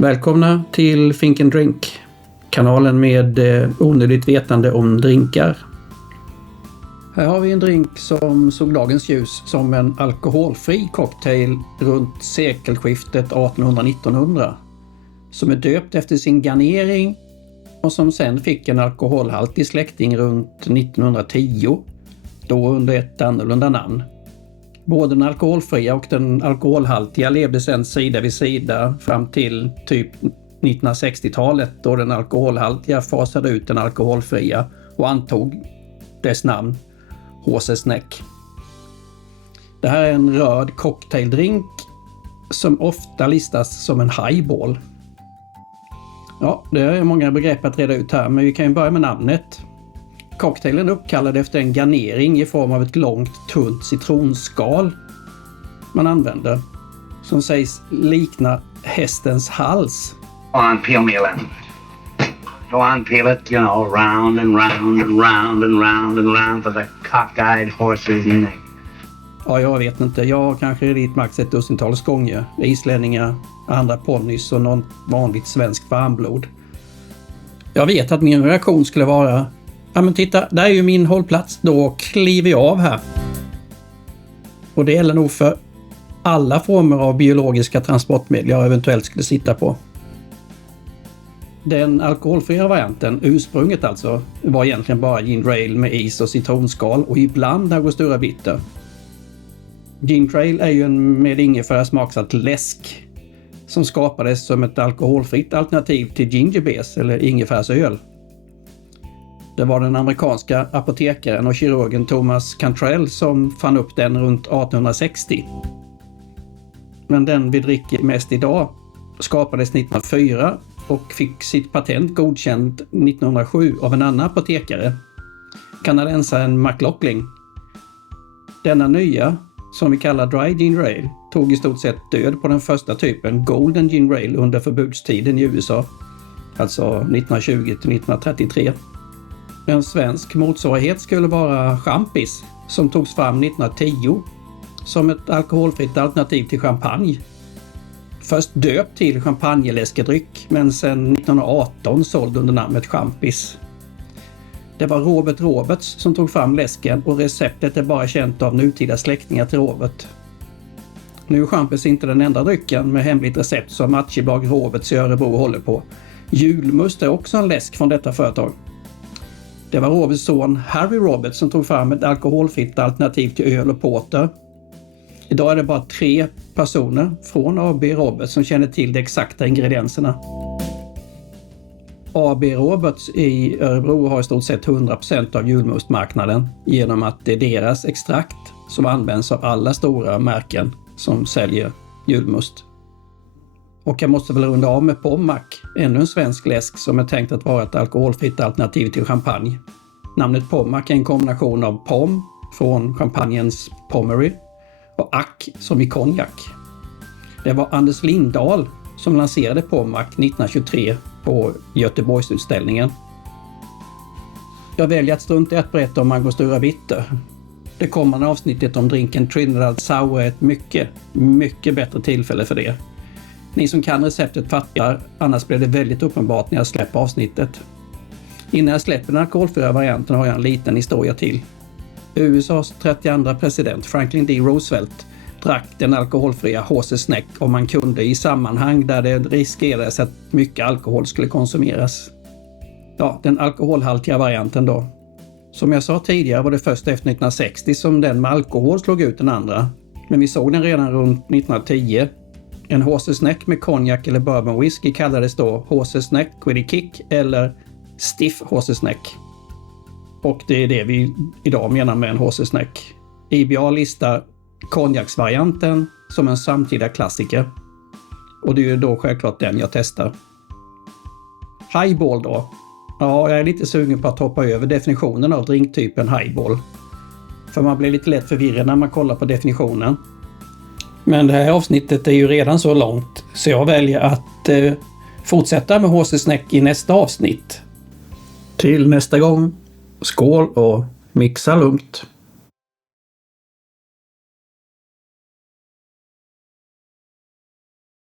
Välkomna till Think and Drink, kanalen med onödigt vetande om drinkar. Här har vi en drink som såg dagens ljus som en alkoholfri cocktail runt sekelskiftet 1800-1900. Som är döpt efter sin garnering och som sen fick en alkoholhaltig släkting runt 1910, då under ett annorlunda namn. Både den alkoholfria och den alkoholhaltiga levde sedan sida vid sida fram till typ 1960-talet, då den alkoholhaltiga fasade ut den alkoholfria och antog dess namn, H.C. Snäck. Det här är en röd cocktaildrink som ofta listas som en highball. Ja, det är många begrepp att reda ut här, men vi kan ju börja med namnet. Cocktailen är uppkallad efter en garnering i form av ett långt, tunt citronskal man använder, som sägs likna hästens hals. Go on, peel me a lemon. Go on, peel it, you know, round and round and round and round and round for the cockeyed horse's neck. Ja, jag vet inte. Jag har kanske ridit max ett dussintals gånger. Islänningar, andra ponnys och någon vanligt svensk varmblod. Jag vet att min reaktion skulle vara: ja men titta, där är ju min hållplats, då kliver jag av här. Och det gäller nog för alla former av biologiska transportmedel jag eventuellt skulle sitta på. Den alkoholfria varianten, ursprunget alltså, var egentligen bara ginger ale med is och citronskal och ibland angostura bitter. Ginger ale är ju en med ingefära smaksatt läsk som skapades som ett alkoholfritt alternativ till ginger beers eller ingefärsöl. Det var den amerikanska apotekaren och kirurgen Thomas Cantrell som fann upp den runt 1860. Men den vi dricker mest idag skapades 1904 och fick sitt patent godkänt 1907 av en annan apotekare, kanadensaren McLaughlin. Denna nya, som vi kallar dry ginger ale, tog i stort sett död på den första typen golden ginger ale under förbudstiden i USA, alltså 1920 till 1933. En svensk motsvarighet skulle vara champis, som togs fram 1910 som ett alkoholfritt alternativ till champagne. Först döpt till champagneläskedryck, men sedan 1918 såld under namnet champis. Det var Robert Roberts som tog fram läsken och receptet är bara känt av nutida släktingar till Robert. Nu är champis inte den enda drycken med hemligt recept som Aktiebolag Roberts i Örebro håller på. Julmust är också en läsk från detta företag. Det var Roberts son Harry Roberts som tog fram ett alkoholfritt alternativ till öl och porter. Idag är det bara 3 personer från AB Roberts som känner till de exakta ingredienserna. AB Roberts i Örebro har i stort sett 100% av julmustmarknaden genom att det är deras extrakt som används av alla stora märken som säljer julmust. Och jag måste väl runda av med Pommac, ännu en svensk läsk som är tänkt att vara ett alkoholfritt alternativ till champagne. Namnet Pommac är en kombination av pom från champagnens Pommery och ack som i konjak. Det var Anders Lindahl som lanserade Pommac 1923 på Göteborgsutställningen. Jag väljer att strunta i att berätta om angostura bitter. Det kommande avsnittet om drinken Trinidad Sour är ett mycket bättre tillfälle för det. Ni som kan receptet fattar, annars blir det väldigt uppenbart när jag släpper avsnittet. Innan jag släpper den alkoholfria varianten har jag en liten historia till. USAs 32 president Franklin D. Roosevelt drack den alkoholfria H.C. Snäck om man kunde i sammanhang där det riskerades att mycket alkohol skulle konsumeras. Ja, den alkoholhaltiga varianten då. Som jag sa tidigare var det först efter 1960 som den med alkohol slog ut den andra. Men vi såg den redan runt 1910. En H.C. Snäck med konjak eller bourbon whisky kallades då H.C. Snäck with a kick eller stiff H.C. Snäck. Och det är det vi idag menar med en H.C. Snäck. IBA listar konjaksvarianten som en samtida klassiker. Och det är ju då självklart den jag testar. Highball då? Ja, jag är lite sugen på att hoppa över definitionen av drinktypen highball. För man blir lite lätt förvirrad när man kollar på definitionen. Men det här avsnittet är ju redan så långt så jag väljer att fortsätta med H.C. Snäck i nästa avsnitt. Till nästa gång, skål och mixa lugnt.